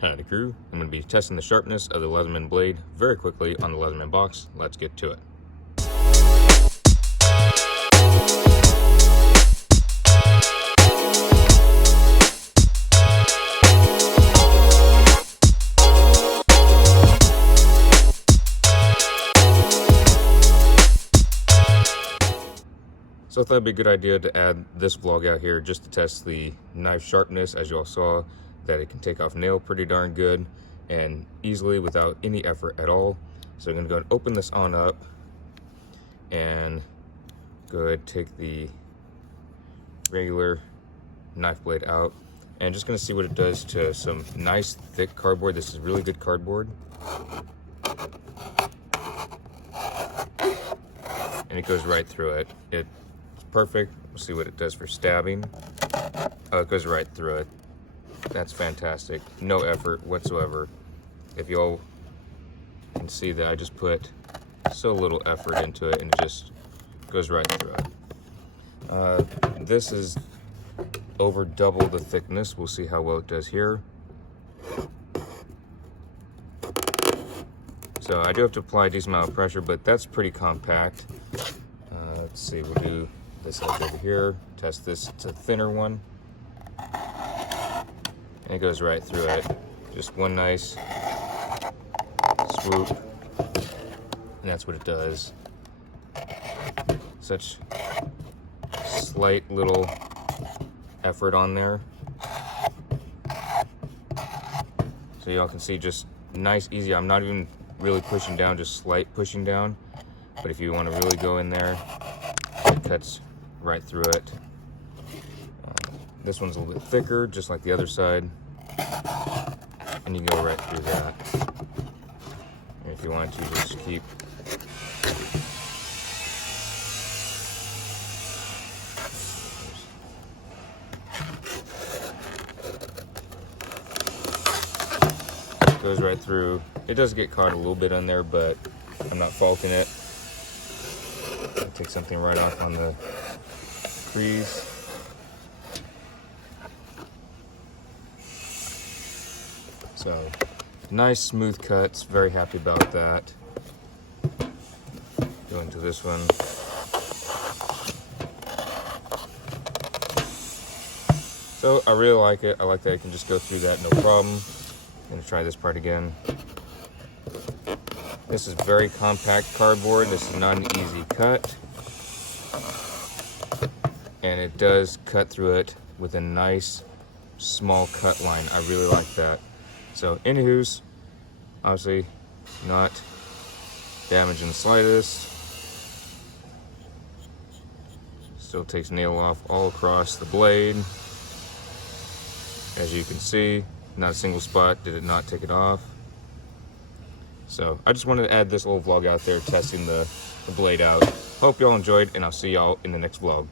Howdy crew, I'm going to be testing the sharpness of the Leatherman blade very quickly on the Leatherman box. Let's get to it. So I thought it'd be a good idea to add this vlog out here just to test the knife sharpness. As you all saw, that it can take off nail pretty darn good and easily without any effort at all. So I'm gonna go and open this on up and go ahead and take the regular knife blade out and just gonna see what it does to some nice thick cardboard. This is really good cardboard. And it goes right through it. It's perfect. We'll see what it does for stabbing. Oh, it goes right through it. That's fantastic. No effort whatsoever. If you all can see that I just put so little effort into it and it just goes right through it. This is over double the thickness. We'll see how well it does here. So I do have to apply a decent amount of pressure, but that's pretty compact. Let's see, we'll do this over here. Test this. It's a thinner one. And it goes right through it. Just one nice swoop. And that's what it does. Such slight little effort on there. So y'all can see just nice, easy. I'm not even really pushing down, just slight pushing down. But if you want to really go in there, it cuts right through it. This one's a little bit thicker, just like the other side, and you can go right through that. And if you want to, just keep goes right through. It does get caught a little bit on there, but I'm not faulting it. I'll take something right off on the crease. So, nice smooth cuts, very happy about that. Go into this one. So, I really like it. I like that I can just go through that, no problem. I'm gonna try this part again. This is very compact cardboard. This is not an easy cut. And it does cut through it with a nice small cut line. I really like that. So, anywho's, obviously not damage in the slightest. Still takes nail off all across the blade. As you can see, not a single spot did it not take it off. So, I just wanted to add this little vlog out there testing the blade out. Hope y'all enjoyed, and I'll see y'all in the next vlog.